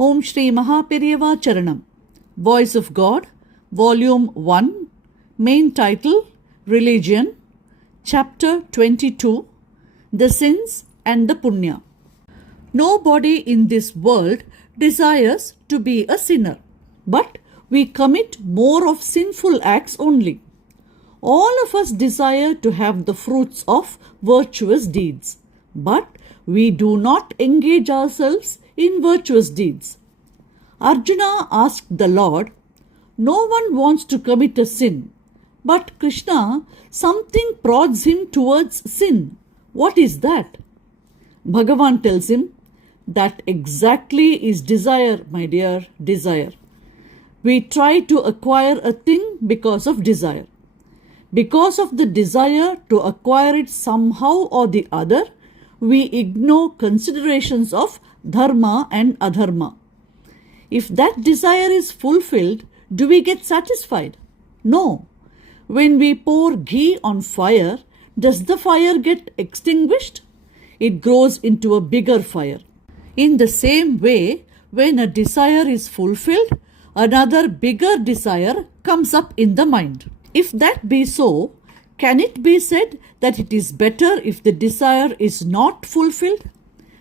Om Sri Mahaperiyava Charanam. Voice of God, Volume 1, Main Title, Religion, Chapter 22, The Sins and the Punya. Nobody in this world desires to be a sinner, but we commit more of sinful acts only. All of us desire to have the fruits of virtuous deeds, but we do not engage ourselves in virtuous deeds. Arjuna asked the Lord, "No one wants to commit a sin, but Krishna, something prods him towards sin. What is that?" Bhagavan tells him, "That exactly is desire, my dear, desire. We try to acquire a thing because of desire. Because of the desire to acquire it somehow or the other, we ignore considerations of dharma and adharma. If that desire is fulfilled, do we get satisfied? No. When we pour ghee on fire, does the fire get extinguished? It grows into a bigger fire. In the same way, when a desire is fulfilled, another bigger desire comes up in the mind. If that be so, can it be said that it is better if the desire is not fulfilled?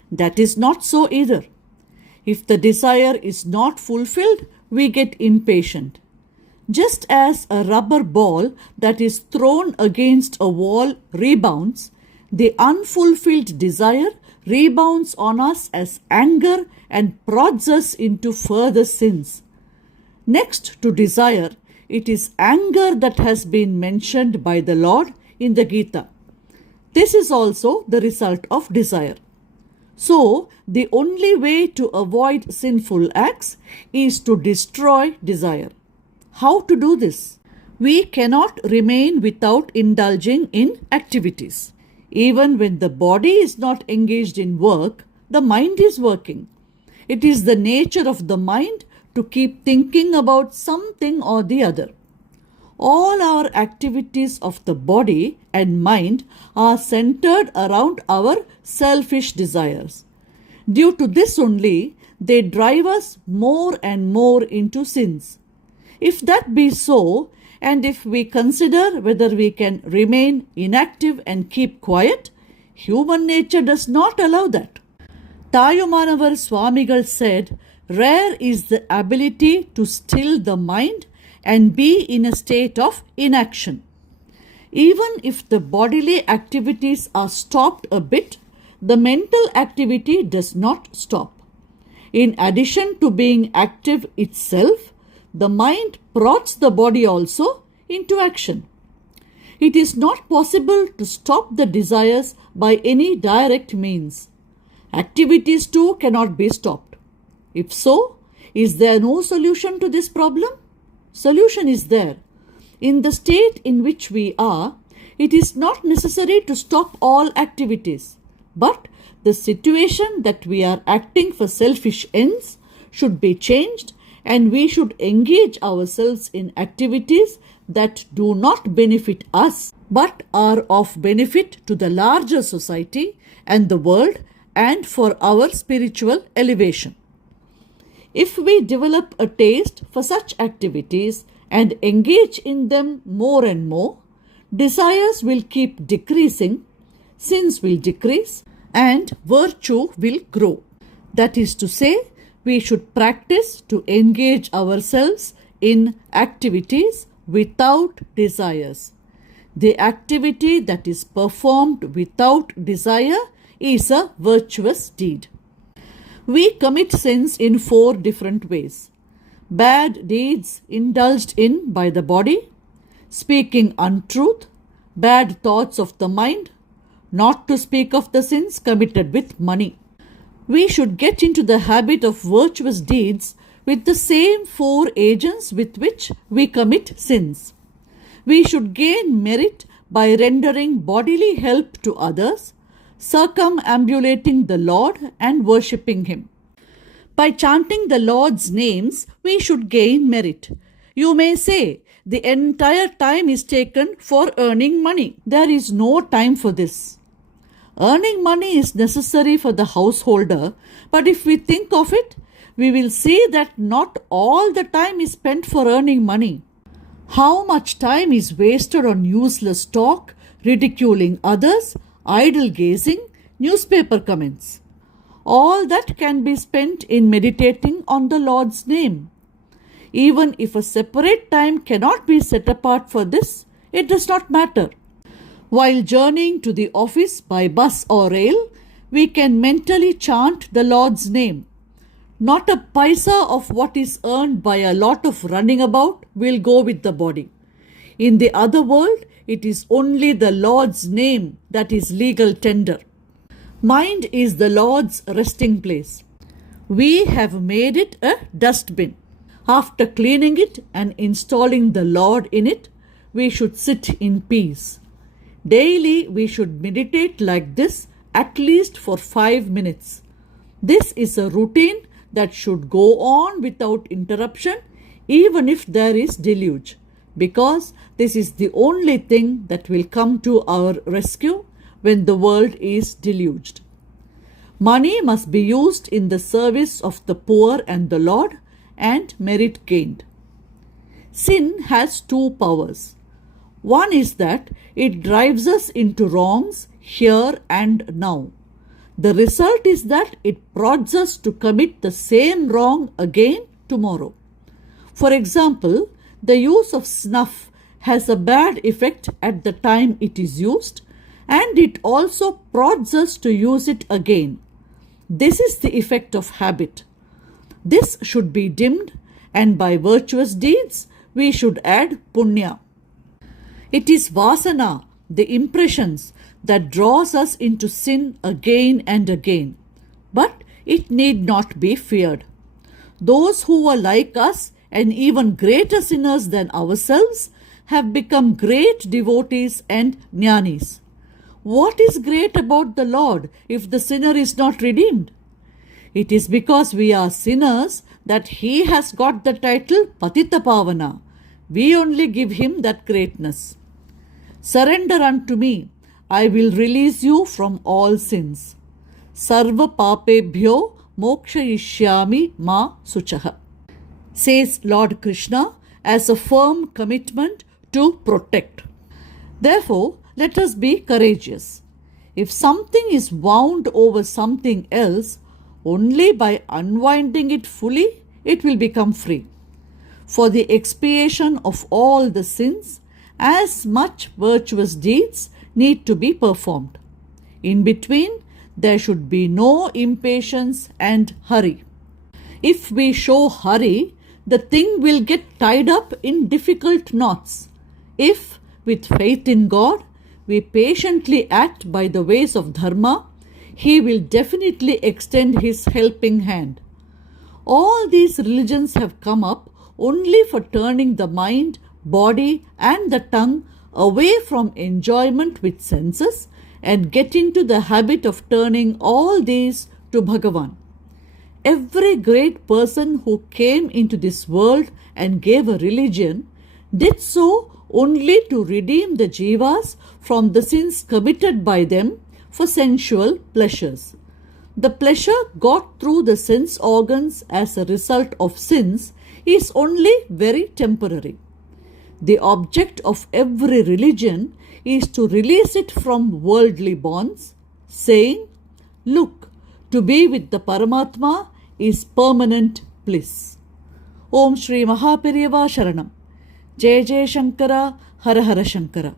That is not so either. If the desire is not fulfilled, we get impatient. Just as a rubber ball that is thrown against a wall rebounds, the unfulfilled desire rebounds on us as anger and prods us into further sins. Next to desire, it is anger that has been mentioned by the Lord in the Gita. This is also the result of desire. So, the only way to avoid sinful acts is to destroy desire. How to do this? We cannot remain without indulging in activities. Even when the body is not engaged in work, the mind is working. It is the nature of the mind to keep thinking about something or the other. All our activities of the body and mind are centered around our selfish desires. Due to this only, they drive us more and more into sins. If that be so, and if we consider whether we can remain inactive and keep quiet, human nature does not allow that. Thayumanavar Swamigal said, "Rare is the ability to still the mind and be in a state of inaction." Even if the bodily activities are stopped a bit, the mental activity does not stop. In addition to being active itself, the mind prods the body also into action. It is not possible to stop the desires by any direct means. Activities too cannot be stopped. If so, is there no solution to this problem? Solution is there. In the state in which we are, it is not necessary to stop all activities, but the situation that we are acting for selfish ends should be changed, and we should engage ourselves in activities that do not benefit us, but are of benefit to the larger society and the world and for our spiritual elevation. If we develop a taste for such activities and engage in them more and more, desires will keep decreasing, sins will decrease, and virtue will grow. That is to say, we should practice to engage ourselves in activities without desires. The activity that is performed without desire is a virtuous deed. We commit sins in 4 different ways. Bad deeds indulged in by the body, speaking untruth, bad thoughts of the mind, not to speak of the sins committed with money. We should get into the habit of virtuous deeds with the same 4 agents with which we commit sins. We should gain merit by rendering bodily help to others, circumambulating the Lord and worshipping Him. By chanting the Lord's names, we should gain merit. You may say, the entire time is taken for earning money. There is no time for this. Earning money is necessary for the householder, but if we think of it, we will see that not all the time is spent for earning money. How much time is wasted on useless talk, ridiculing others, idle gazing, newspaper comments. All that can be spent in meditating on the Lord's name. Even if a separate time cannot be set apart for this, it does not matter. While journeying to the office by bus or rail, we can mentally chant the Lord's name. Not a paisa of what is earned by a lot of running about will go with the body. In the other world, it is only the Lord's name that is legal tender. Mind is the Lord's resting place. We have made it a dustbin. After cleaning it and installing the Lord in it, we should sit in peace. Daily we should meditate like this at least for 5 minutes. This is a routine that should go on without interruption even if there is deluge, because this is the only thing that will come to our rescue when the world is deluged. Money must be used in the service of the poor and the Lord and merit gained. Sin has two powers. One is that it drives us into wrongs here and now. The result is that it prods us to commit the same wrong again tomorrow. For example, the use of snuff has a bad effect at the time it is used, and it also prods us to use it again. This is the effect of habit. This should be dimmed, and by virtuous deeds we should add Punya. It is vasana, the impressions, that draws us into sin again and again. But it need not be feared. Those who were like us and even greater sinners than ourselves have become great devotees and jnanis. What is great about the Lord if the sinner is not redeemed? It is because we are sinners that he has got the title Patita Pavana. We only give him that greatness. Surrender unto me, I will release you from all sins. Sarva papebhyo mokshayishyami ma suchaha, says Lord Krishna as a firm commitment to protect. Therefore, let us be courageous. If something is wound over something else, only by unwinding it fully, it will become free. For the expiation of all the sins, as much virtuous deeds need to be performed. In between, there should be no impatience and hurry. If we show hurry, the thing will get tied up in difficult knots. If, with faith in God, we patiently act by the ways of dharma, he will definitely extend his helping hand. All these religions have come up only for turning the mind, body, and the tongue away from enjoyment with senses and get into the habit of turning all these to Bhagavan. Every great person who came into this world and gave a religion did so only to redeem the jivas from the sins committed by them for sensual pleasures. The pleasure got through the sense organs as a result of sins is only very temporary. The object of every religion is to release it from worldly bonds, saying, "Look, to be with the Paramatma is permanent bliss." Om Sri Mahaperiyava Sharanam. Jai Jai Shankara, Hara Hara Shankara.